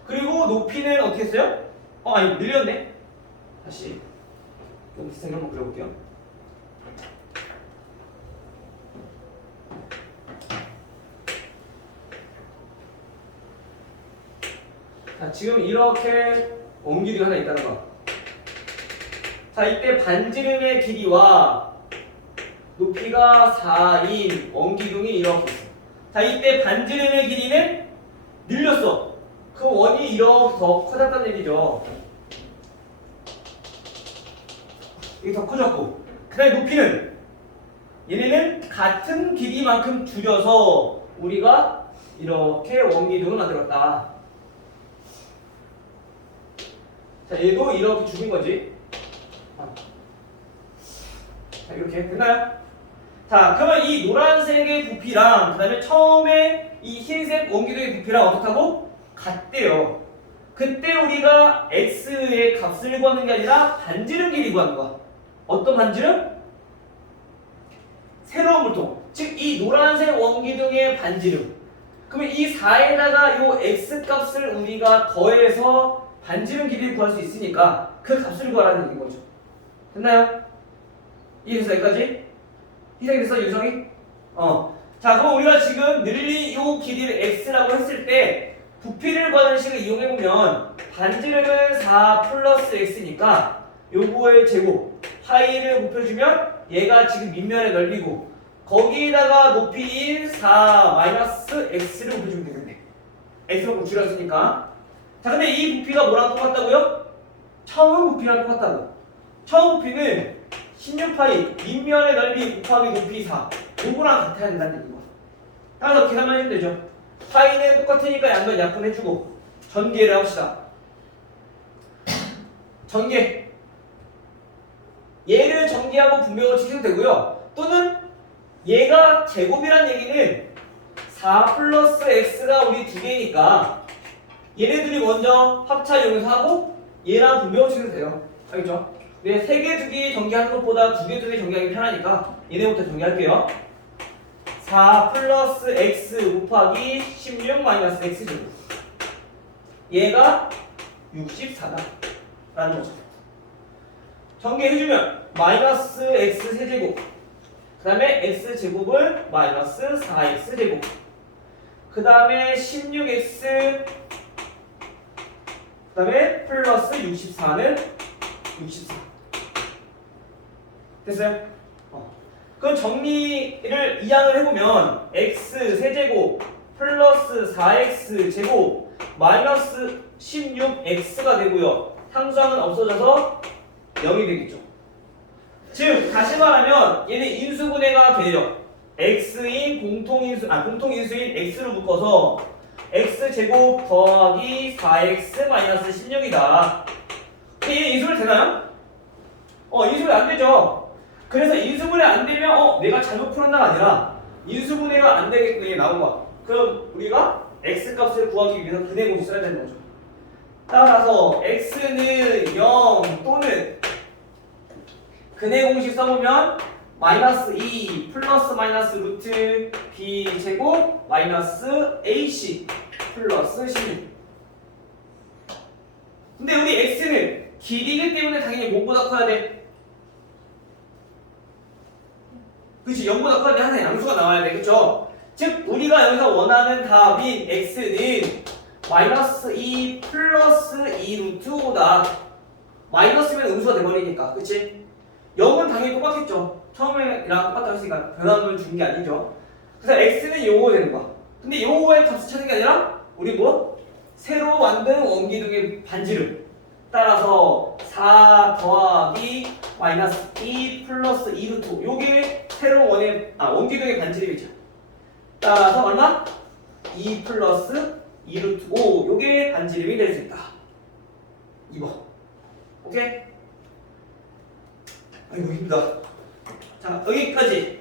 그리고 높이는 어떻게 했어요? 늘렸네. 다시 좀 비슷하게 한번 그려볼게요. 지금 이렇게 원기둥이 하나 있다는 거야. 이때 반지름의 길이와 높이가 4인 원기둥이 이렇게 있어. 이때 반지름의 길이는 늘렸어. 그 원이 이렇게 더 커졌다는 얘기죠. 이게 더 커졌고, 그 다음에 높이는 얘네는 같은 길이만큼 줄여서 우리가 이렇게 원기둥을 만들었다. 얘도 이렇게 줄인 거지. 이렇게 됐나요? 그러면 이 노란색의 부피랑 그 다음에 처음에 이 흰색 원기둥의 부피랑 어떻다고? 같대요. 그때 우리가 x의 값을 구하는 게 아니라 반지름 길이 구하는 거야. 어떤 반지름? 새로운 물통. 즉 이 노란색 원기둥의 반지름. 그러면 이 4에다가 요 x 값을 우리가 더해서 반지름 길이를 구할 수 있으니까 그 값을 구하라는 얘기인 거죠. 됐나요? 이해됐어 여기까지? 희생이 됐어 유성이? 그럼 우리가 지금 늘린 요 길이를 x라고 했을 때 부피를 구하는 식을 이용해보면 반지름은 4 플러스 x니까 요거의 제곱 파이를 곱해주면 얘가 지금 밑면의 넓이고 거기에다가 높이인 4 마이너스 x를 곱해주면 되겠네. x만큼 줄였으니까. 자, 근데 이 부피가 뭐랑 똑같다고요? 처음 부피랑 똑같다고. 처음 부피는 16파이 밑면의 넓이 곱하기 높이 4 요거랑 같아야 된다는 얘기고. 따라서 계산만 해주면 되죠. 파이는 똑같으니까 양변 약분해주고 전개를 합시다. 전개. 얘를 전개하고 분명을 지켜도 되고요. 또는 얘가 제곱이란 얘기는 4 플러스 x가 우리 두 개니까 얘네들이 먼저 합차 이용해서 하고 얘랑 분명을 지켜도 돼요. 알겠죠? 네, 3개, 2개 전개하는 것보다 2개, 2개 전개하기 편하니까 얘네부터 전개할게요. 4 플러스 x 곱하기 16 마이너스 x제곱. 얘가 64다 라는 거죠. 전개해주면 마이너스 x 세제곱 그 다음에 x제곱은 마이너스 4x제곱 그 다음에 16x 그 다음에 플러스 64는 64 됐어요? 그럼 정리를 이항을 해보면 x 세제곱 플러스 4x제곱 마이너스 16x가 되고요. 상수항은 없어져서 0이 되겠죠. 즉 다시 말하면 얘는 인수분해가 돼요. x인 공통인수인 x로 묶어서 x제곱 더하기 4x 마이너스 16이다. 얘 인수분해 되나요? 인수분해 안 되죠. 그래서 인수분해 안 되면 내가 잘못 풀었나가 아니라 인수분해가 안 되겠구나 나온 거야. 그럼 우리가 x 값을 구하기 위해서 근해 공식 써야 되는 거죠. 따라서 x는 0 또는 근해 공식 써보면 마이너스 2 플러스 마이너스 루트 b 제곱 마이너스 ac 플러스 16. 근데 우리 x는 길이기 때문에 당연히 뭐보다 커야 돼? 그치, 0보다 커야 돼. 항상 양수가 나와야 돼. 그쵸? 즉 우리가 여기서 원하는 답인 x는 마이너스 2 플러스 2 루트 5다. 마이너스면 음수가 돼버리니까. 그치? 0은 당연히 똑같겠죠. 처음에랑 똑같다고 했으니까 변함을 준 게 아니죠. 그래서 x는 요거 되는 거야. 근데 요거의 값을 찾는 게 아니라 우리 뭐? 새로 만든 원기둥의 반지름. 따라서 4 더하기 마이너스 2 플러스 2 루트 5. 요게 새로운 원기둥의 반지름이죠. 따라서 얼마? 2 플러스 2 루트 5. 요게 반지름이 될 수 있다. 2번. 오케이? 아이고 힘들다. 자, 여기까지.